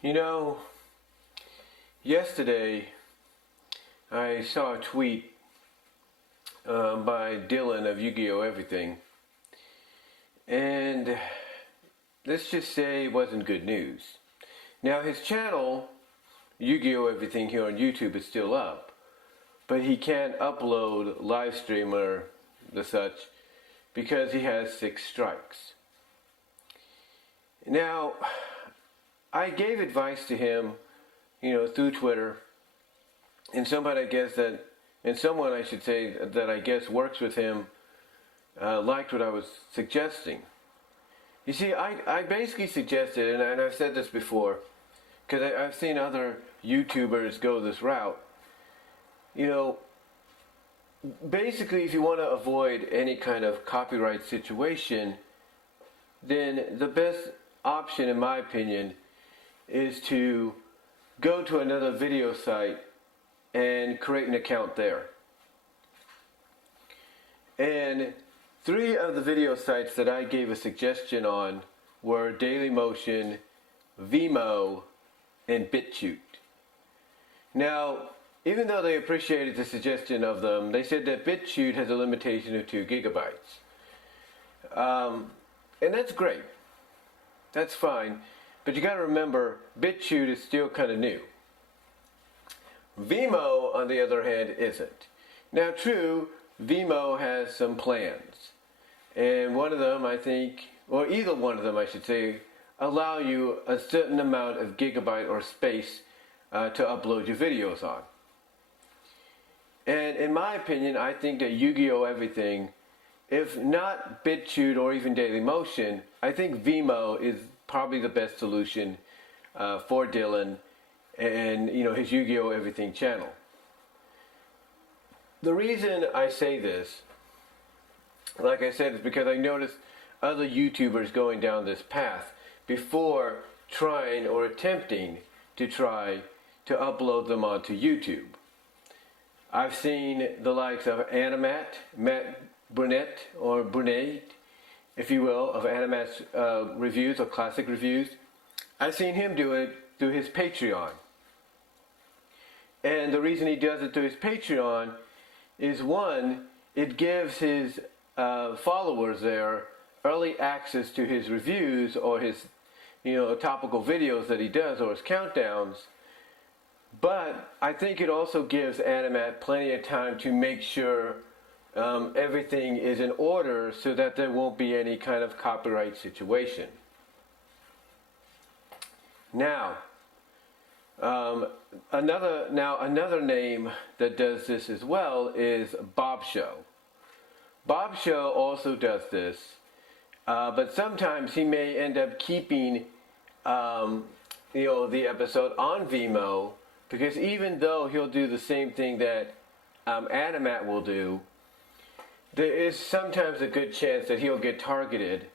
You know, yesterday I saw a tweet by Dylan of Yu-Gi-Oh! Everything, and let's just say it wasn't good news. Now his channel, Yu-Gi-Oh! Everything here on YouTube, is still up, but he can't upload live stream or the such because he has 6 strikes. Now, I gave advice to him, through Twitter, and someone I should say that I guess works with him, liked what I was suggesting. You see, I basically suggested, and I've said this before, because I've seen other YouTubers go this route. Basically, if you want to avoid any kind of copyright situation, then the best option, in my opinion, is to go to another video site and create an account there. And 3 of the video sites that I gave a suggestion on were Dailymotion, Vimeo, and BitChute. Now, even though they appreciated the suggestion of them, they said that BitChute has a limitation of 2 gigabytes. And that's great. That's fine. But you got to remember, BitChute is still kind of new. Vimeo, on the other hand, isn't. Now, true, Vimeo has some plans. And one of them, I think, or either one of them, I should say, allow you a certain amount of gigabyte or space to upload your videos on. And in my opinion, I think that Yu-Gi-Oh! Everything, if not BitChute or even Dailymotion, I think Vimeo is probably the best solution for Dylan and his Yu-Gi-Oh! Everything channel. The reason I say this, like I said, is because I noticed other YouTubers going down this path before trying or attempting to try to upload them onto YouTube. I've seen the likes of Matt Burnett, or Brunet, if you will, of Animat's reviews or classic reviews. I've seen him do it through his Patreon. And the reason he does it through his Patreon is, one, it gives his followers there early access to his reviews or his topical videos that he does, or his countdowns. But I think it also gives Animat plenty of time to make sure everything is in order so that there won't be any kind of copyright situation. Now, another name that does this as well is Bob Show. Bob Show also does this, but sometimes he may end up keeping the episode on Vimeo, because even though he'll do the same thing that Animat will do, there is sometimes a good chance that he'll get targeted,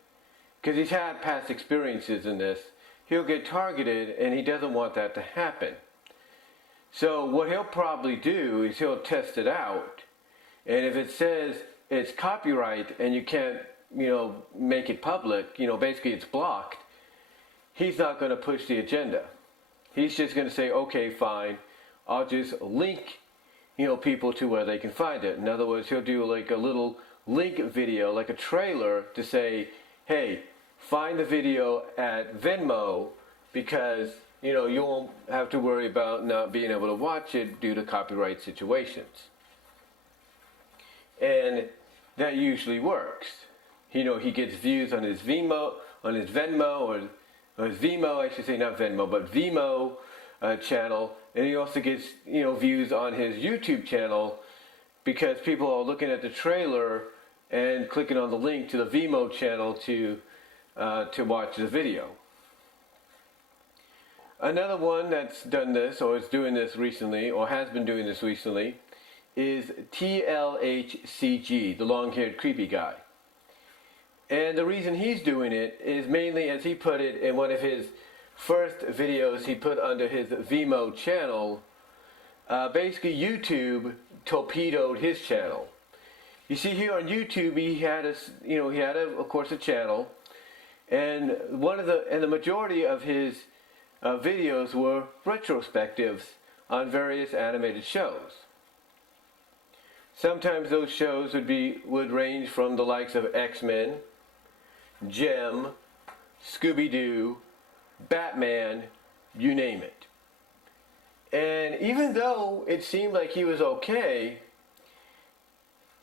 because he's had past experiences in this. He'll get targeted, and he doesn't want that to happen. So what he'll probably do is he'll test it out, and if it says it's copyright and you can't make it public, basically it's blocked, he's not going to push the agenda. He's just going to say, okay, fine, I'll just link people to where they can find it. In other words, he'll do like a little link video, like a trailer, to say, hey, find the video at Venmo, because you won't have to worry about not being able to watch it due to copyright situations. And that usually works. He gets views on his Venmo, or his Vimeo, I should say, not Venmo, but Vimeo channel, and he also gets views on his YouTube channel, because people are looking at the trailer and clicking on the link to the Vimeo channel to watch the video. Another one that's done this, or is doing this recently, or has been doing this recently, is TLHCG, the long-haired creepy guy. And the reason he's doing it is mainly, as he put it in one of his first videos he put under his Vimeo channel, basically YouTube torpedoed his channel. You see, here on YouTube, he had of course, a channel, and the majority of his videos were retrospectives on various animated shows. Sometimes those shows would range from the likes of X-Men, Gem, Scooby-Doo, Batman, you name it. And even though it seemed like he was okay,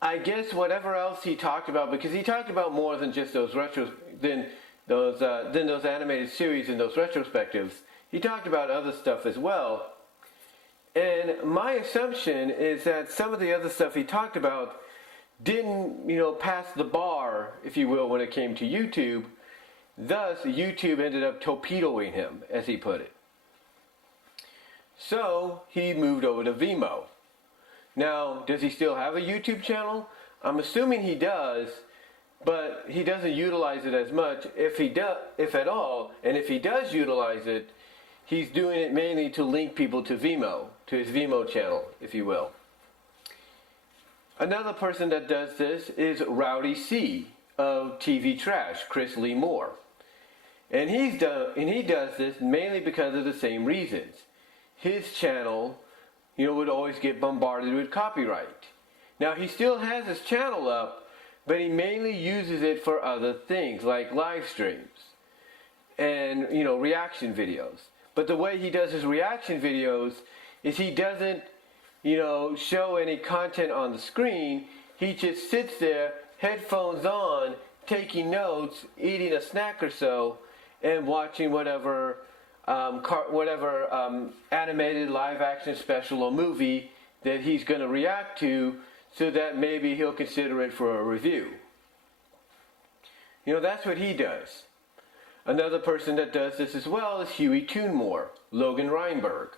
I guess whatever else he talked about, because he talked about more than just those those animated series and those retrospectives, he talked about other stuff as well. And my assumption is that some of the other stuff he talked about didn't, pass the bar, if you will, when it came to YouTube. Thus, YouTube ended up torpedoing him, as he put it. So, he moved over to Vimeo. Now, does he still have a YouTube channel? I'm assuming he does, but he doesn't utilize it as much, if at all. And if he does utilize it, he's doing it mainly to link people to Vimeo, to his Vimeo channel, if you will. Another person that does this is Rowdy C of TV Trash, Chris Lee Moore. And he does this mainly because of the same reasons. His channel, would always get bombarded with copyright. Now, he still has his channel up, but he mainly uses it for other things, like live streams and, reaction videos. But the way he does his reaction videos is he doesn't, show any content on the screen. He just sits there, headphones on, taking notes, eating a snack or so, and watching whatever animated live action special or movie that he's going to react to, so that maybe he'll consider it for a review. That's what he does. Another person that does this as well is Huey Toonmore, Logan Reinberg.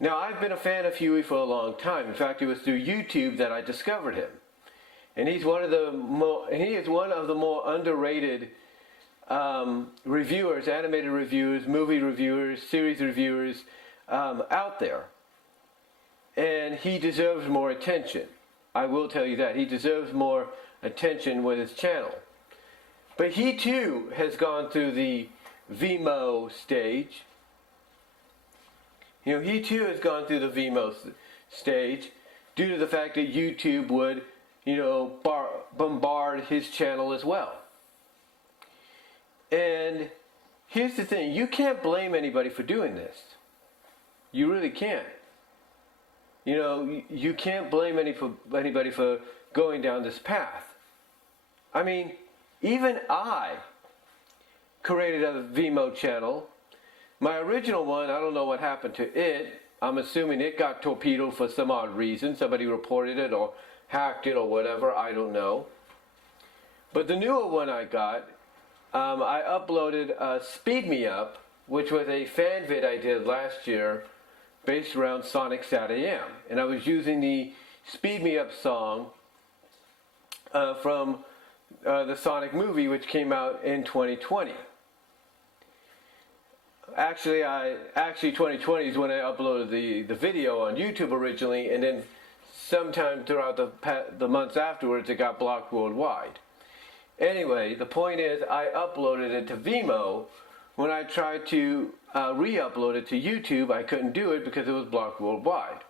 Now, I've been a fan of Huey for a long time. In fact, it was through YouTube that I discovered him. And he is one of the more underrated reviewers, animated reviewers, movie reviewers, series reviewers out there. And he deserves more attention. I will tell you that. He deserves more attention with his channel. But he too has gone through the Vimeo stage. He too has gone through the Vimeo stage due to the fact that YouTube would, bombard his channel as well. And here's the thing, you can't blame anybody for doing this. You really can't. You can't blame anybody for going down this path. I mean, even I created a Vimeo channel. My original one, I don't know what happened to it. I'm assuming it got torpedoed for some odd reason. Somebody reported it or hacked it or whatever, I don't know. But the newer one I got, I uploaded Speed Me Up, which was a fan vid I did last year based around Sonic Sat AM. And I was using the Speed Me Up song from the Sonic movie, which came out in 2020. Actually, 2020 is when I uploaded the video on YouTube originally, and then sometime throughout the months afterwards, it got blocked worldwide. Anyway, the point is, I uploaded it to Vimeo. When I tried to re-upload it to YouTube, I couldn't do it because it was blocked worldwide.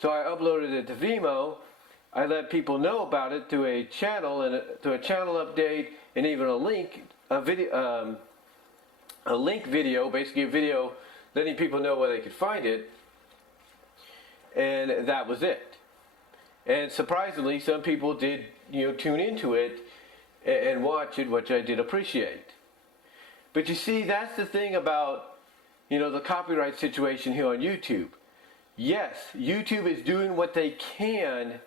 So I uploaded it to Vimeo. I let people know about it through a channel through a channel update, and even a link video, basically a video letting people know where they could find it. And that was it. And surprisingly, some people did, tune into it and watch it, which I did appreciate. But you see, that's the thing about, the copyright situation here on YouTube. Yes, YouTube is doing what they can,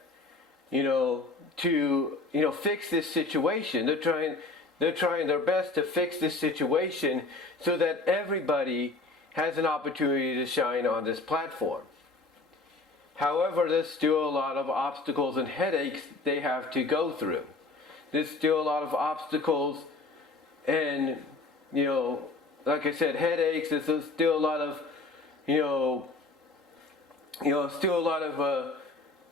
to, fix this situation. They're trying their best to fix this situation so that everybody has an opportunity to shine on this platform. However, there's still a lot of obstacles and headaches they have to go through. There's still a lot of obstacles and, like I said, headaches. There's still a lot of, still a lot of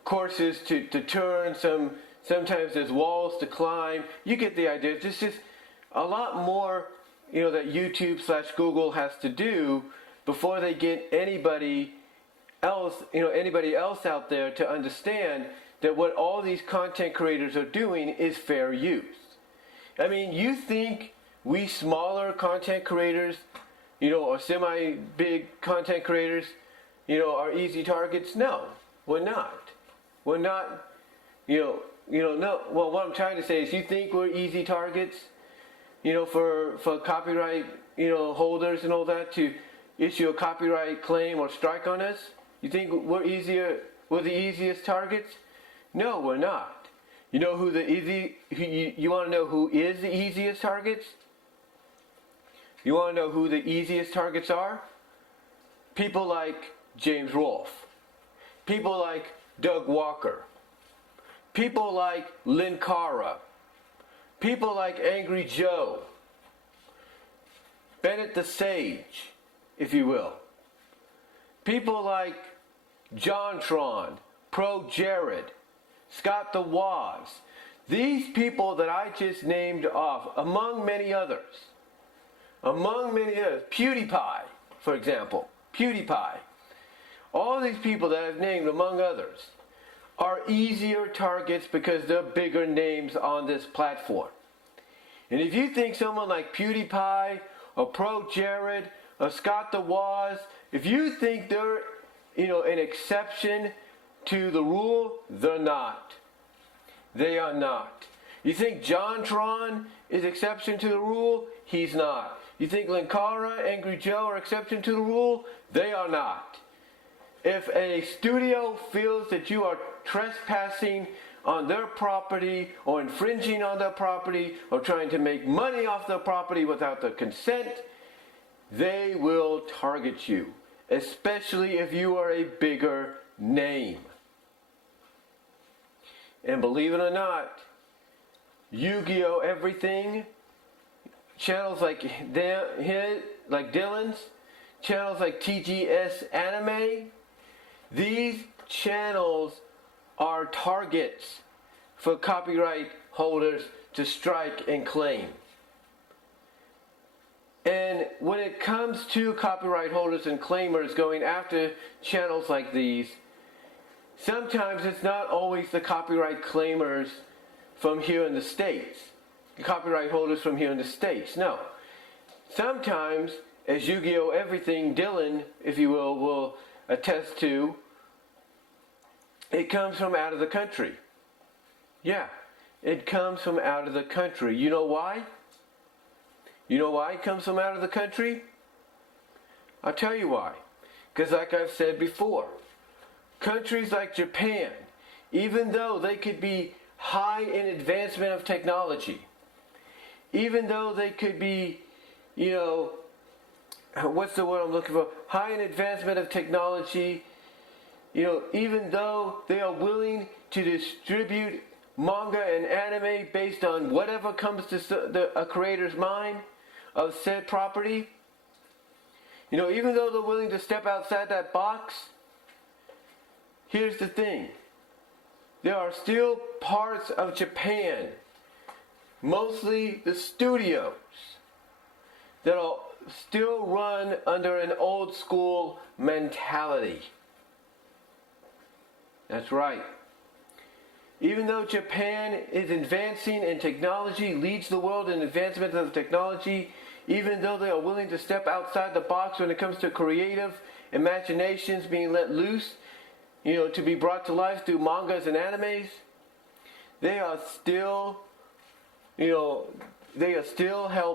courses to turn. Sometimes there's walls to climb. You get the idea. There's just a lot more, that YouTube/Google has to do before they get anybody else out there to understand that what all these content creators are doing is fair use. I mean, you think we smaller content creators, or semi-big content creators, are easy targets? No, we're not. We're not, no. Well, what I'm trying to say is, you think we're easy targets, for copyright, holders and all that to issue a copyright claim or strike on us? You think we're the easiest targets? No, we're not. You know who you want to know who is the easiest targets? You want to know who the easiest targets are? People like James Rolfe. People like Doug Walker. People like Lynn Cara. People like Angry Joe. Bennett the Sage, if you will. People like JonTron, Pro Jared, Scott the Woz. These people that I just named off, among many others. PewDiePie, for example. PewDiePie. All these people that I've named, among others, are easier targets because they're bigger names on this platform. And if you think someone like PewDiePie or Pro Jared or Scott the Woz, if you think they're an exception to the rule, they're not. They are not. You think JonTron is exception to the rule? He's not. You think Lynn Cara, Angry Joe are exception to the rule? They are not. If a studio feels that you are trespassing on their property or infringing on their property or trying to make money off their property without their consent, they will target you, especially if you are a bigger name. And believe it or not, Yu-Gi-Oh! Everything, channels like Dylan's, channels like TGS Anime, these channels are targets for copyright holders to strike and claim. And when it comes to copyright holders and claimers going after channels like these, sometimes it's not always the copyright claimers from here in the States, the copyright holders from here in the States. No. Sometimes, as Yu-Gi-Oh! Everything, Dylan, if you will attest to, it comes from out of the country. Yeah, it comes from out of the country. You know why? You know why it comes from out of the country? I'll tell you why. Because like I've said before, countries like Japan, even though they could be high in advancement of technology, even though they could be, what's the word I'm looking for? High in advancement of technology, even though they are willing to distribute manga and anime based on whatever comes to a creator's mind of said property, even though they're willing to step outside that box, here's the thing. There are still parts of Japan, mostly the studios, that are still run under an old school mentality. That's right. Even though Japan is advancing in technology, leads the world in advancement of technology, even though they are willing to step outside the box when it comes to creative imaginations being let loose, to be brought to life through mangas and animes, they are still, held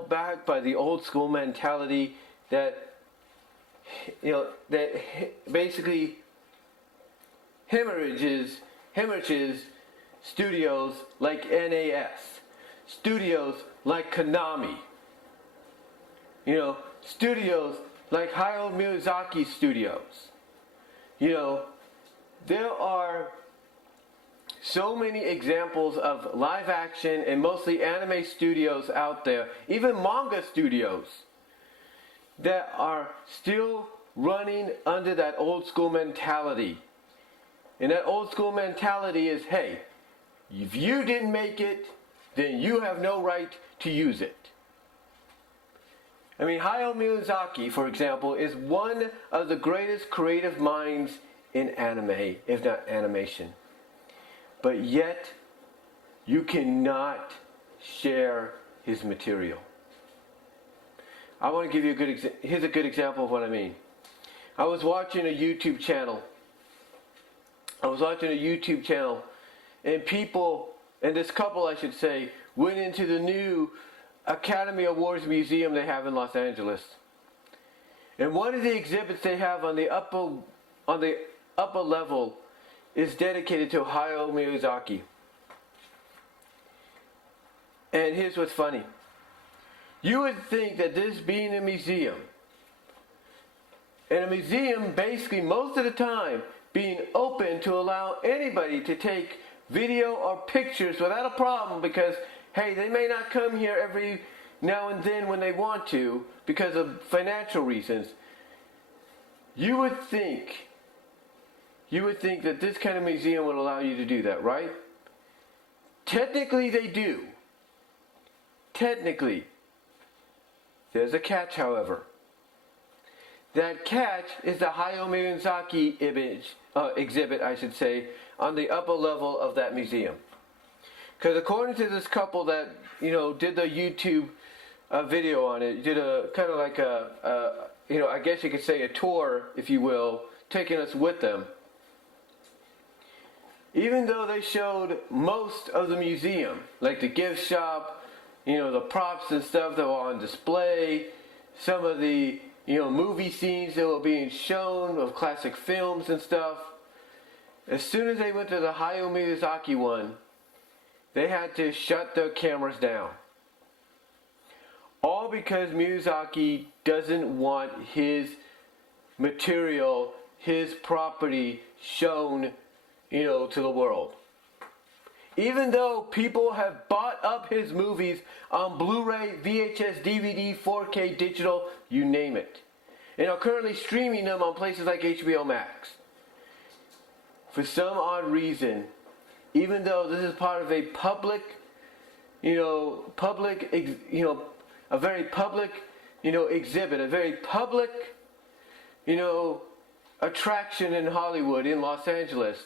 back by the old school mentality that, that basically hemorrhages studios like NAS, studios like Konami, studios like Hayao Miyazaki studios. There are so many examples of live action and mostly anime studios out there, even manga studios, that are still running under that old school mentality. And that old school mentality is, hey, if you didn't make it, then you have no right to use it. I mean, Hayao Miyazaki, for example, is one of the greatest creative minds in anime, if not animation. But yet, you cannot share his material. I want to give you a good here's a good example of what I mean. I was watching a YouTube channel. And people, and this couple, I should say, went into the new Academy Awards Museum they have in Los Angeles. And one of the exhibits they have on the upper level is dedicated to Hayao Miyazaki. And here's what's funny. You would think that this being a museum, and a museum basically most of the time being open to allow anybody to take video or pictures without a problem, because hey, they may not come here every now and then when they want to because of financial reasons. You would think that this kind of museum would allow you to do that, right? Technically they do. Technically. There's a catch, however. That catch is the Hayao Miyazaki exhibit, I should say, on the upper level of that museum. Because according to this couple that, did the YouTube video on it, did a kind of like I guess you could say a tour, if you will, taking us with them. Even though they showed most of the museum, like the gift shop, the props and stuff that were on display, some of the, movie scenes that were being shown of classic films and stuff, as soon as they went to the Hayao Miyazaki one, they had to shut their cameras down. All because Miyazaki doesn't want his material, his property shown, to the world. Even though people have bought up his movies on Blu-ray, VHS, DVD, 4K, digital, you name it, and are currently streaming them on places like HBO Max. For some odd reason, even though this is part of a public, a very public, exhibit, a very public, attraction in Hollywood, in Los Angeles,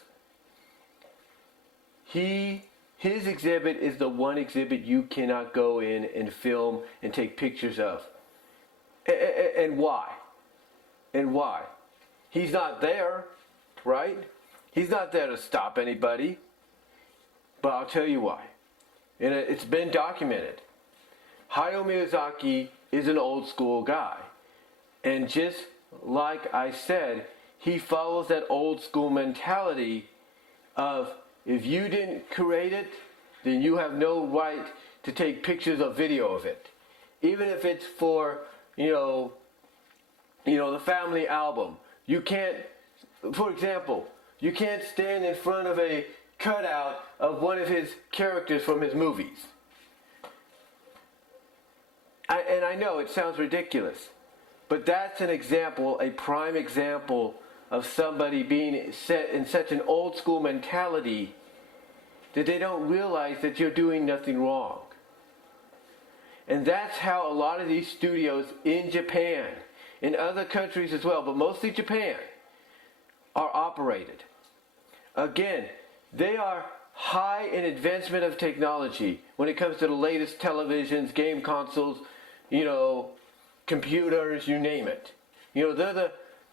his exhibit is the one exhibit you cannot go in and film and take pictures of. And why? And why? He's not there, right? He's not there to stop anybody. But I'll tell you why. And it's been documented. Hayao Miyazaki is an old school guy. And just like I said, he follows that old school mentality of, if you didn't create it, then you have no right to take pictures or video of it. Even if it's for, the family album. You can't, for example, you can't stand in front of a cutout of one of his characters from his movies. And I know it sounds ridiculous, but that's an example, a prime example of somebody being set in such an old school mentality that they don't realize that you're doing nothing wrong. And that's how a lot of these studios in Japan, in other countries as well, but mostly Japan, are operated. Again, they are high in advancement of technology when it comes to the latest televisions, game consoles, computers, you name it. They're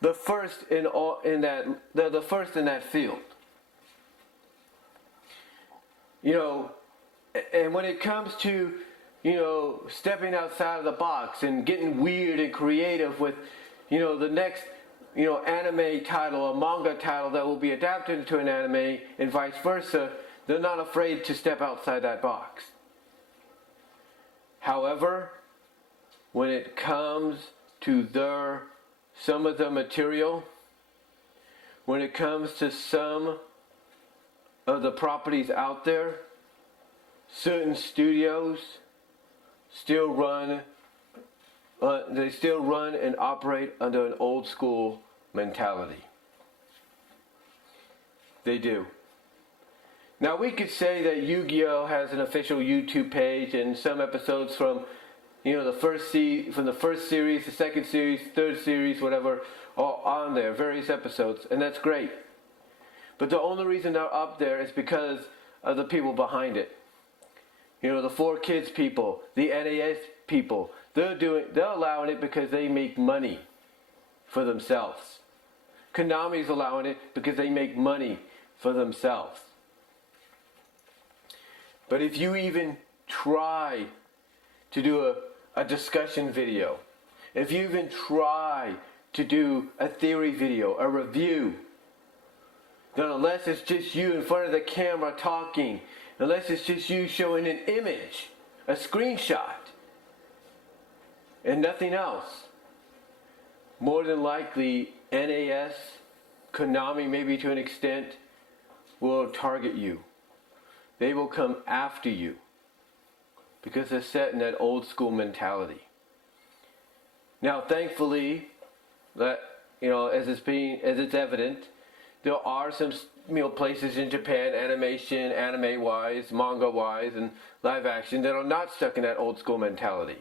the first they're the first in that field. And when it comes to, stepping outside of the box and getting weird and creative with, the next, anime title or manga title that will be adapted into an anime and vice versa, they're not afraid to step outside that box. However, when it comes to some of the material, when it comes to some of the properties out there, certain studios still run and operate under an old school mentality. They do. Now we could say that Yu-Gi-Oh has an official YouTube page and some episodes from from the first series, the second series, third series, whatever, all on there, various episodes, and that's great. But the only reason they're up there is because of the people behind it. The 4Kids people, the NAS people, they're allowing it because they make money for themselves. Konami's allowing it because they make money for themselves. But if you even try to do a discussion video, if you even try to do a theory video, a review, then unless it's just you in front of the camera talking, unless it's just you showing an image, a screenshot, and nothing else, more than likely NAS, Konami maybe to an extent, will target you. They will come after you because they're set in that old school mentality. Now, thankfully, that as it's evident, there are some places in Japan, animation, anime-wise, manga-wise, and live action that are not stuck in that old school mentality,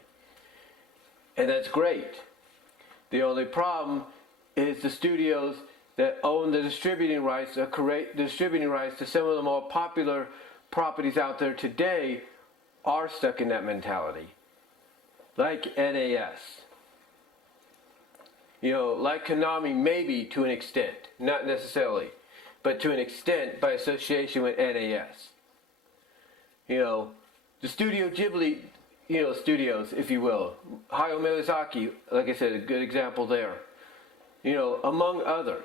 and that's great. The only problem is the studios that own the distributing rights, distributing rights to some of the more popular properties out there today are stuck in that mentality. Like NAS. Like Konami maybe to an extent, not necessarily, but to an extent by association with NAS. The Studio Ghibli, studios, if you will. Hayao Miyazaki, like I said, a good example there. Among other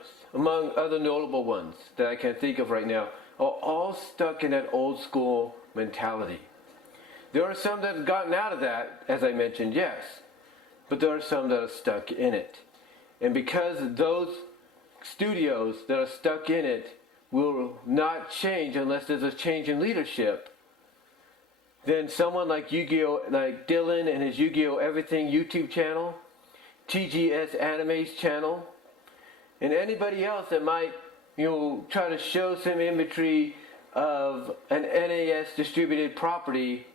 notable ones that I can think of right now, are all stuck in that old school mentality. There are some that have gotten out of that, as I mentioned, yes, but there are some that are stuck in it. And because those studios that are stuck in it will not change unless there's a change in leadership, then someone like Yu-Gi-Oh, like Dylan and his Yu-Gi-Oh Everything YouTube channel, TGS Anime's channel, and anybody else that might try to show some imagery of an NAS distributed property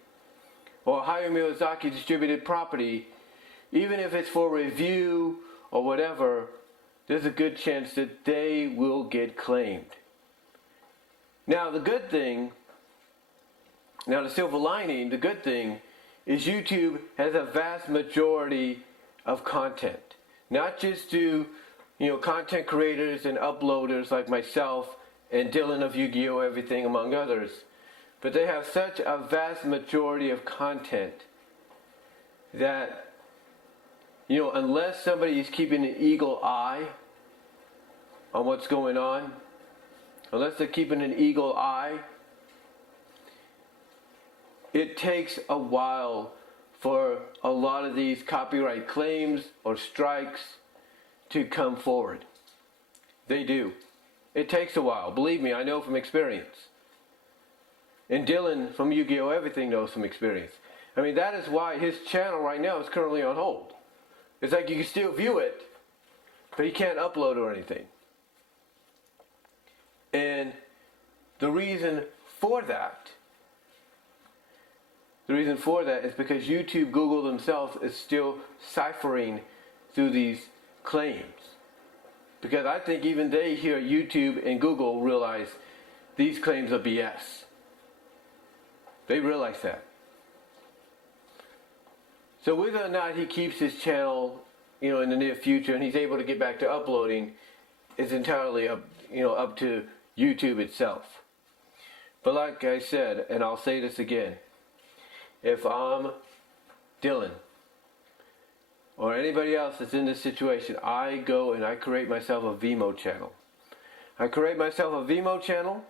or Hayao Miyazaki distributed property, even if it's for review or whatever, there's a good chance that they will get claimed. Now the silver lining, the good thing, is YouTube has a vast majority of content. Not just to, content creators and uploaders like myself and Dylan of Yu-Gi-Oh! Everything, among others. But they have such a vast majority of content that, unless somebody is keeping an eagle eye on what's going on, unless they're keeping an eagle eye, it takes a while for a lot of these copyright claims or strikes to come forward. They do. It takes a while. Believe me, I know from experience. And Dylan from Yu-Gi-Oh! Everything knows from experience. That is why his channel right now is currently on hold. It's like you can still view it, but he can't upload or anything. And the reason for that is because YouTube, Google themselves is still ciphering through these claims. Because I think even they here, YouTube and Google, realize these claims are BS. They realize that. So whether or not he keeps his channel, in the near future and he's able to get back to uploading is entirely up to YouTube itself. But like I said, and I'll say this again, if I'm Dylan or anybody else that's in this situation, I go and I create myself a Vimeo channel. I create myself a Vimeo channel,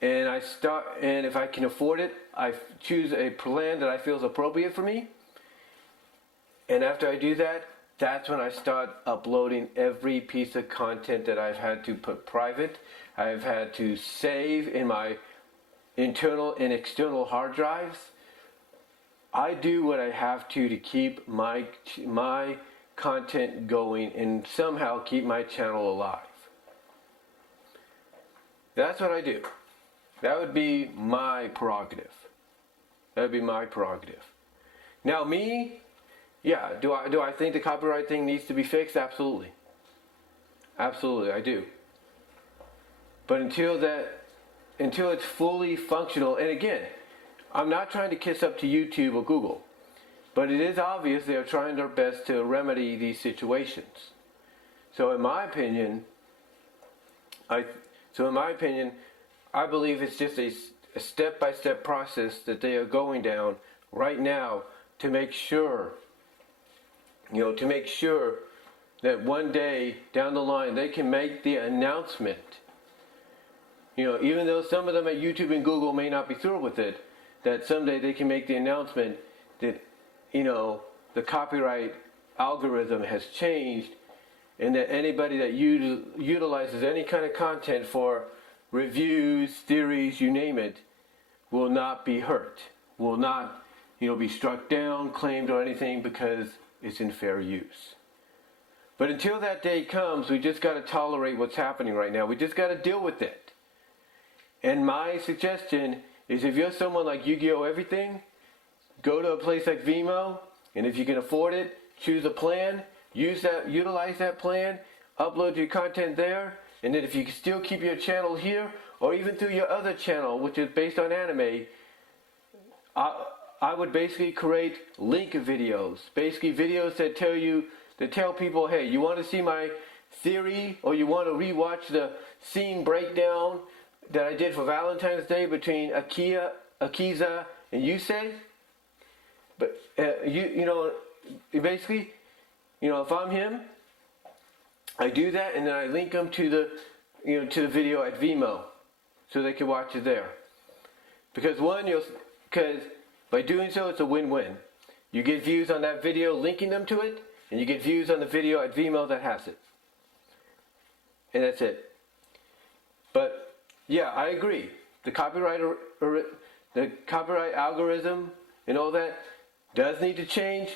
and and if I can afford it, I choose a plan that I feel is appropriate for me. And after I do that, that's when I start uploading every piece of content that I've had to put private, I've had to save in my internal and external hard drives. I do what I have to keep my content going and somehow keep my channel alive. That's what I do. That would be my prerogative. That would be my prerogative. Now me, yeah, do I think the copyright thing needs to be fixed? Absolutely. Absolutely, I do. But until it's fully functional, and again, I'm not trying to kiss up to YouTube or Google, but it is obvious they are trying their best to remedy these situations. So in my opinion, I believe it's just a step-by-step process that they are going down right now to make sure, that one day down the line they can make the announcement. Even though some of them at YouTube and Google may not be through with it, that someday they can make the announcement that, the copyright algorithm has changed, and that anybody that utilizes any kind of content for reviews, theories, you name it, will not be hurt, will not, be struck down, claimed, or anything, because it's in fair use. But until that day comes, we just got to tolerate what's happening right now. We just got to deal with it. And my suggestion is, if you're someone like Yu-Gi-Oh! Everything, go to a place like Vimeo, and if you can afford it, choose a plan, utilize that plan, upload your content there, and then if you can still keep your channel here, or even through your other channel, which is based on anime, I would basically create link videos. Basically videos that tell people, hey, you want to see my theory, or you want to rewatch the scene breakdown that I did for Valentine's Day between Akiza and Yusei? But basically, if I'm him, I do that, and then I link them to the video at Vimeo, so they can watch it there. Because by doing so, it's a win-win. You get views on that video linking them to it, and you get views on the video at Vimeo that has it. And that's it. But yeah, I agree. The copyright algorithm and all that does need to change,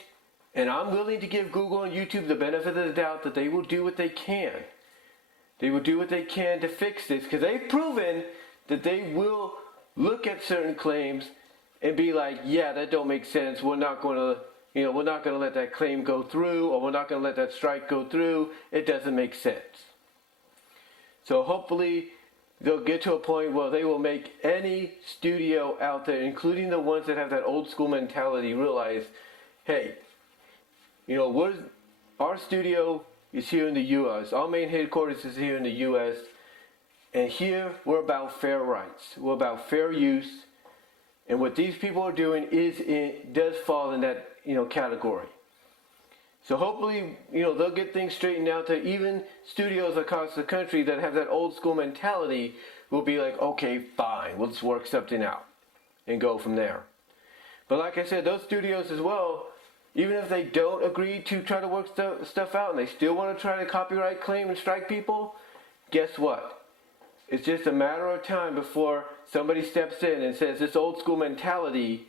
and I'm willing to give Google and YouTube the benefit of the doubt that they will do what they can. They will do what they can to fix this, because they've proven that they will look at certain claims and be like, yeah, that don't make sense. We're not going to let that claim go through, or we're not going to let that strike go through. It doesn't make sense. So hopefully they'll get to a point where they will make any studio out there, including the ones that have that old school mentality, realize, hey, our studio is here in the U.S. Our main headquarters is here in the U.S. And here we're about fair rights. We're about fair use. And what these people are doing does fall in that category. So hopefully they'll get things straightened out, that even studios across the country that have that old school mentality will be like, okay, fine, let's work something out and go from there. But like I said, those studios as well, even if they don't agree to try to work stuff out and they still want to try to copyright claim and strike people, guess what? It's just a matter of time before somebody steps in and says, this old school mentality,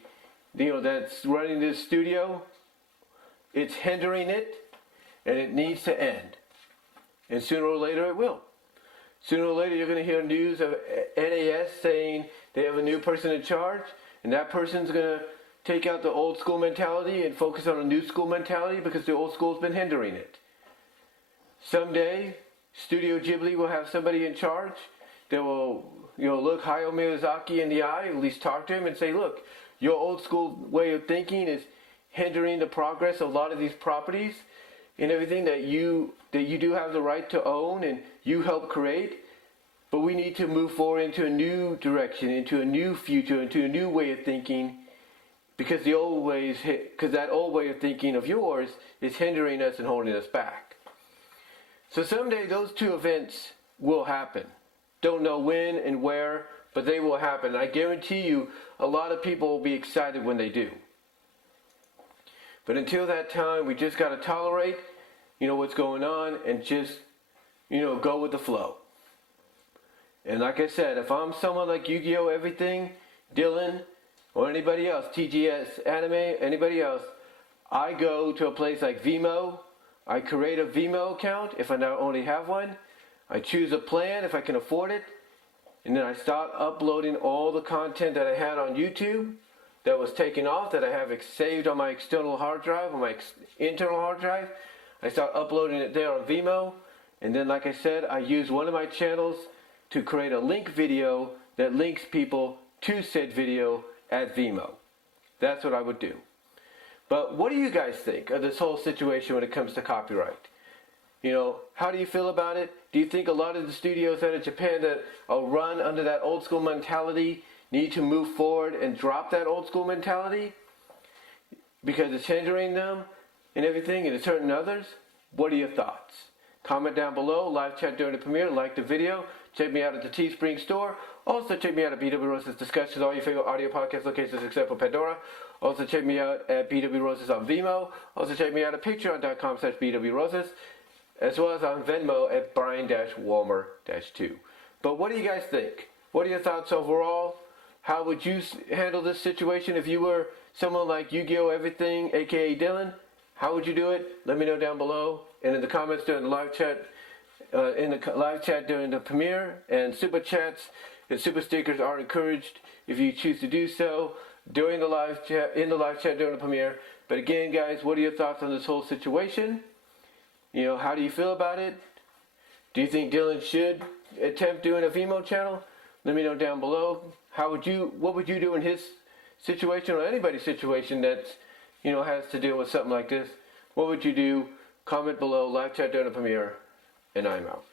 that's running this studio, it's hindering it, and it needs to end. And sooner or later it will. Sooner or later you're going to hear news of NAS saying they have a new person in charge, and that person's going to take out the old school mentality and focus on a new school mentality, because the old school's been hindering it. Someday, Studio Ghibli will have somebody in charge that will, look Hayao Miyazaki in the eye, at least talk to him and say, look, your old school way of thinking is hindering the progress of a lot of these properties and everything that you do have the right to own and you help create. But we need to move forward into a new direction, into a new future, into a new way of thinking, because that old way of thinking of yours is hindering us and holding us back. So someday those two events will happen. Don't know when and where, but they will happen. I guarantee you a lot of people will be excited when they do. But until that time, we just got to tolerate, what's going on, and just, go with the flow. And like I said, if I'm someone like Yu-Gi-Oh! Everything, Dylan, or anybody else, TGS Anime, anybody else, I go to a place like Vimeo. I create a Vimeo account if I not only have one. I choose a plan if I can afford it. And then I start uploading all the content that I had on YouTube that was taken off that I have saved on my external hard drive, on my internal hard drive. I start uploading it there on Vimeo, and then like I said, I use one of my channels to create a link video that links people to said video at Vimeo. That's what I would do. But what do you guys think of this whole situation when it comes to copyright? You know, how do you feel about it? Do you think a lot of the studios out of Japan that are run under that old school mentality need to move forward and drop that old school mentality because it's hindering them and everything and it's hurting others? What are your thoughts? Comment down below, live chat during the premiere, like the video, check me out at the Teespring store. Also check me out at BW Roses Discussions, all your favorite audio podcast locations except for Pandora. Also check me out at BW Roses on Vimeo. Also check me out at patreon.com/BW Roses, as well as on Venmo at Brian-Walmer-2. But what do you guys think? What are your thoughts overall? How would you handle this situation if you were someone like Yu-Gi-Oh! Everything, aka Dylan? How would you do it? Let me know down below. And in the comments during the live chat, during the premiere, and super chats and super stickers are encouraged if you choose to do so during the live chat, in the live chat during the premiere. But again, guys, what are your thoughts on this whole situation? You know, how do you feel about it? Do you think Dylan should attempt doing a Vimeo channel? Let me know down below. What would you do in his situation or anybody's situation that, you know, has to deal with something like this? What would you do? Comment below, live chat during the premiere, and I'm out.